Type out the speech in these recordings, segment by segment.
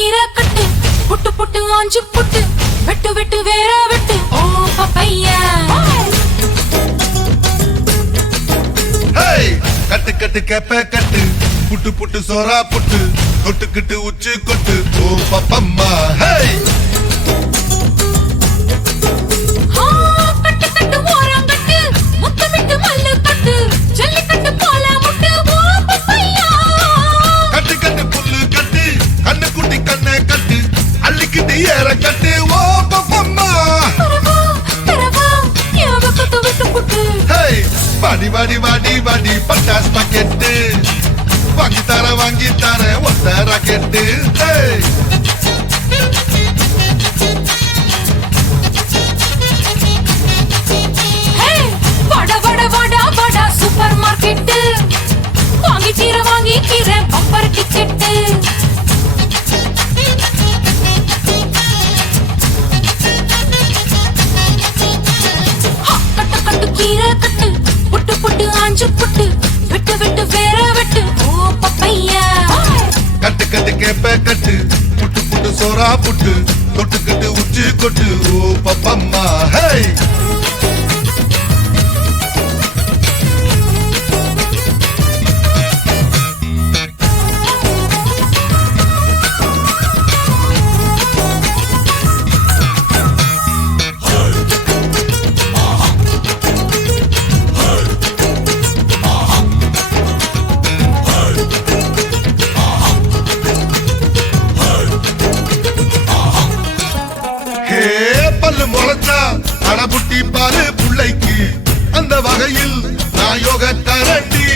கீரை கட்டு புட்டு புட்டு ஆஞ்சு புட்டு வெட்டு வெட்டு வேற வெட்டு ஓ பப்பையா கட்டு கட்டு கேப்ப கட்டு புட்டு புட்டு சோறா புட்டு கொட்டுக்கிட்டு உச்சு கொட்டு ஓ பப்பம்மா ஹே வாடி வாடி வாடி வாடி பட்டாஸ் பாக்கெட்டு வாங்கி தர ஒத்த ராக்கெட்டு வட வட வட வட சூப்பர் மார்க்கெட்டு வாங்கி கீரை பம்பர் டிக்கெட்டு கீரை கட்டு புட்டு புட்டு ஆஞ்சு புட்டு வெட்டு வெட்டு வேற வெட்டு ஓ பப்பையா கட்டு கட்டு கேப்ப கட்டு புட்டு புட்டு சோறா புட்டு கொட்டுக்கிட்டு உச்சி கொட்டு ஓ பப்பம்மா ஹே முளைச்சா அடபுட்டி பாரு புள்ளைக்கு அந்த வகையில் நான் யோக கரண்டி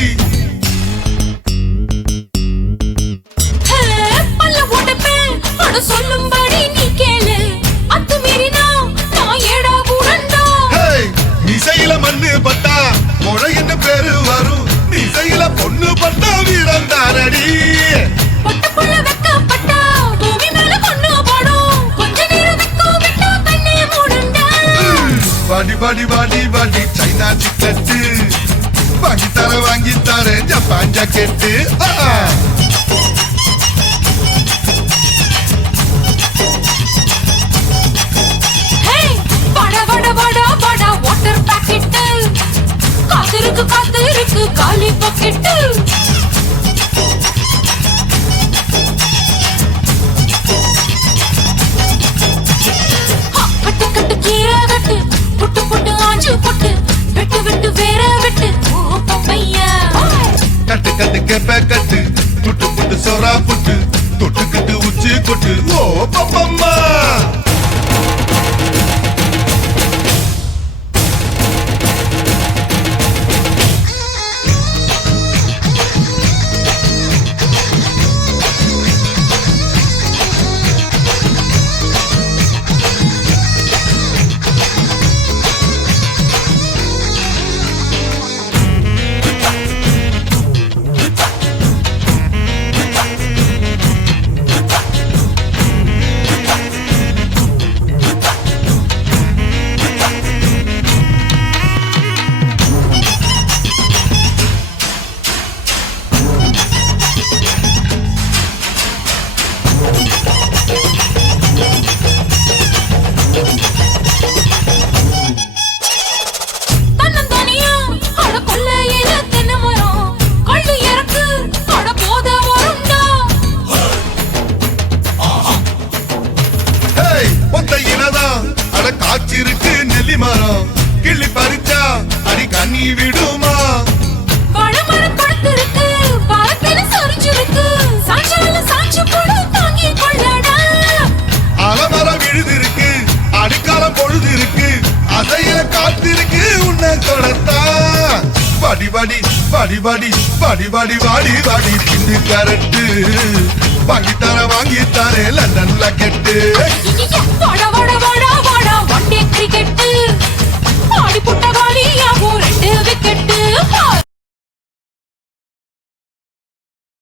சொல்லும்படி நீ கேளு அத்து மீறினா நான் ஏடா கூடண்டா மிசையில மண்ணு பட்டா முளைன்னு பேரு வரும் மிசையில பொண்ணு பட்டா வீரம் தாரடி பட்டப்புள்ள வெக்கப்பட்டா பூமி மேல பொண்ணு போடும் கொஞ்ச நேரம் வெக்கம் விட்டா கண்ணே மூடுண்டா வாடி வாடி வாடி வாடி சைனா சிக்கெட்டு வாங்கி தர ஜப்பான் ஜாக்கெட்டு காத்திருக்கு காலி பக்கெட்டு கட்டு கட்டு கீரை கட்டு புட்டு புட்டு ஆஞ்சு புட்டு வெட்டு வெட்டு வேற வெட்டு ஓ பப்பையா கட்டு கட்டு கேப்ப கட்டு புட்டு புட்டு சோறா புட்டு தொட்டுக்கிட்டு உச்சி கொட்டு ஓ பப்பம்மா காய்ச்சிருக்கு நெல்லி மரம் கிள்ளி பறிச்சா அடி கண்ணி விடுமா பழமரம் கொடுத்திருக்கு பழத்தில சொரிஞ்சிருக்கு சாஞ்சால சாஞ்சு போடு தாங்கி கொள்ளடா அலமரம் விழுதிருக்கு அடிக்காலம் பொழுது இருக்கு அதையில காத்திருக்கு உன்னை தொடத்தா வாடி வாடி வாடி வாடி வாடி வாடி வாடி வாடி திண்டு கரட்டு வாங்கி தர லண்டன் லக்கெட்டு